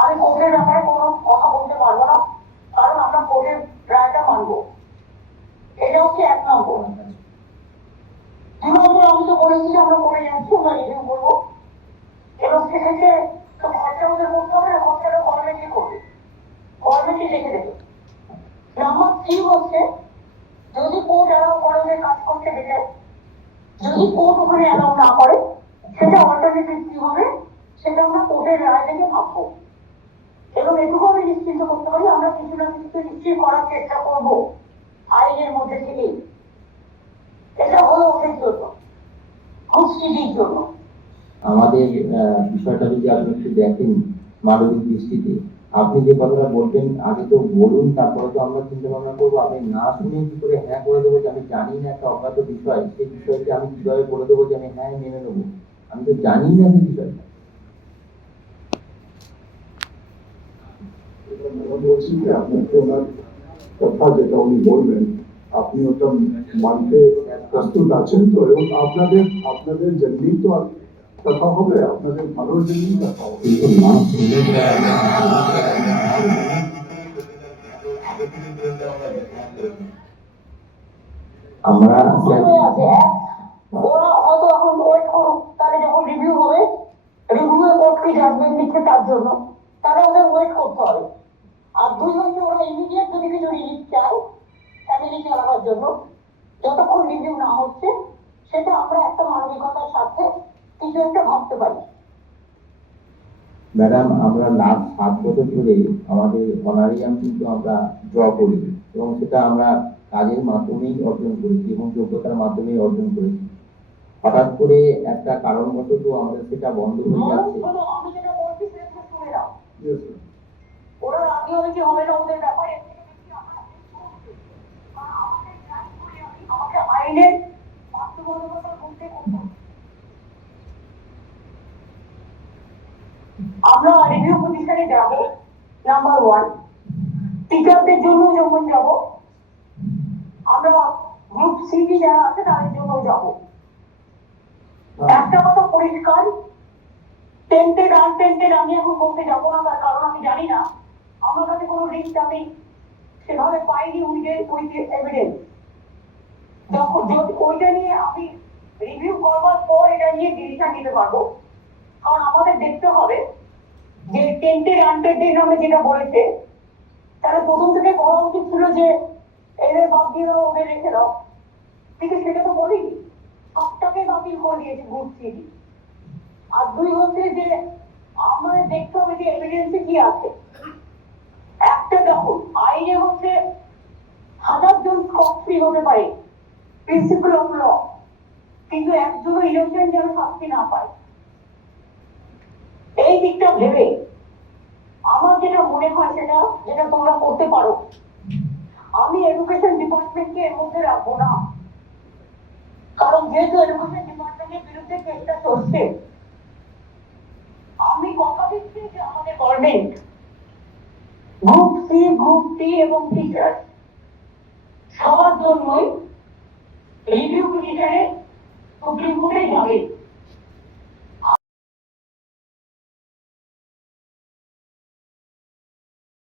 আমি কোর্টের ব্যাপারে কোনো কথা বলতে পারবো না, কারণ আমরা কোর্টের রায়টা মানবো। এটা হচ্ছে 1 নম্বর। 2 নম্বর, আমি তো বলেছি যে আমরা করে যাচ্ছি, আমরা রিভিউ করবো, এবং সেক্ষেত্রে খরচা ওদের করতে হবে না, খরচাটা গভর্নমেন্টই করবে, গভর্নমেন্টই দেখে দেবে। নাম্বার 3 হচ্ছে, যদি কোর্ট অ্যালাউ করে ওদের কাজ করতে দেবে, যদি কোর্ট ওখানে অ্যালাউ না করে, সেটা অল্টারনেটিভ কি হবে সেটা আমরা কোর্টের রায় থেকে ভাববো। এবং এটুকু আমি নিশ্চিন্ত করতে পারি, আমরা কিছু না কিছু নিশ্চয়ই করার চেষ্টা করবো আইনের মধ্যে থেকেই। এটা হলো ওদের জন্য, সংস্কৃতির জন্য। আমাদের বিষয়টা যদি আপনি একটু দেখেন মানবিক দৃষ্টিতে, আপনি যে কথাটা বলবেন আগে তো বলুন, তারপরে তো আমরা চিন্তা ভাবনা করবো। আপনি না শুনে কি করে হ্যাঁ করে দেবো যে আমি জানি না একটা অজ্ঞাত বিষয়, সেই বিষয়টি আমি কিভাবে করে দেবো যে আমি হ্যাঁ মেনে নেবো? আমি তো জানি না সেই বিষয়টা। বলছি যে আপনাকে ওনার কথা যেটা উনি বলবেন আপনি ওটা মানতে প্রস্তুত আছেন তো? এবং আপনাদের জন্যই তো কথা হবে, আপনাদের ভালোর জন্যই কথা হবে। আমরা ওরা হয়তো এখন ওয়েট করুক, তাহলে যখন রিভিউ হবে, রিভিউ কোর্ট কি জাজমেন্ট দিচ্ছে তার জন্য, তাহলে ওদের ওয়েট করতে হবে। আর 2 হচ্ছে, ওরা ইমিডিয়েট যদি কিছু রিলিফ চায় ফ্যামিলি চালাবার জন্য, যতক্ষণ রিভিউ না হচ্ছে, সেটা আমরা একটা মানবিকতার সাথে কিছু একটা ভাবতে পারি। ম্যাডাম, আমরা লাস্ট 7 বছর ধরে আমাদের অনারিয়াম কিন্তু আমরা ড্র করি, এবং সেটা আমরা কাজের মাধ্যমেই অর্জন করেছি এবং যোগ্যতার মাধ্যমেই অর্জন করেছি। হঠাৎ করে একটা কারণবশত আমাদের সেটা বন্ধ হয়ে যাচ্ছে। আমি যেটা বলছি সেটা শুনে নাও। Yes, sir. ওরা রাজি হবে কি হবে না ওদের ব্যাপারে, আমাকে আইনের বাধ্যবাধকতা বলতে করতে হবে। আমরা রিভিউ পজিশনে যাব, নাম্বার 1। টিচারদের জন্য যখন যাব, আমরা গ্রুপ সিডি যারা আছে তাদের জন্য যাব। একটা কথা পরিষ্কার, টেন্টেড আনটেন্টেড আমি এখন বলতে যাবো না, তার কারণ আমি জানি না, আমার কাছে কোনো লিস্ট আমি সেভাবে পাইনি উইথ এভিডেন্স। যখন ওইটা নিয়ে আমি রিভিউ করবার পর এটা নিয়ে ডিসিশন নিতে পারবো। কারণ আমাদের দেখতে হবে যে টেন্টেড আনটেন্টেড নামে যেটা বলেছে, তাহলে প্রথম থেকে বলা উচিত ছিল যে এদের বাদ দিয়ে দাও, ওদের রেখে দাও, কিন্তু সেটা তো বলিনি, সবটাকে বাতিল করে দিয়েছে গ্রুপ সিডি। আর 2 হচ্ছে যে আমাদের দেখতে হবে যে এভিডেন্সে কি আছে। একটা দেখো, আইনে হচ্ছে 1000 জন স্কপ ফ্রি হতে পারে, প্রিন্সিপাল অফ ল, কিন্তু একজনও ইনোসেন্ট যেন শাস্তি না পায়। এই দিকটা ভেবে আমার যেটা মনে হয় সেটা, যেটা তোমরা করতে পারো, আমি এডুকেশন ডিপার্টমেন্টকে এর মধ্যে রাখবো না, কারণ যেহেতু এডুকেশন ডিপার্টমেন্টের বিরুদ্ধে কেসটা চলছে, আমি কথা দিচ্ছি যে আমাদের গভর্নমেন্ট গ্রুপ সি, গ্রুপ টি এবং টিচার সবার জন্যই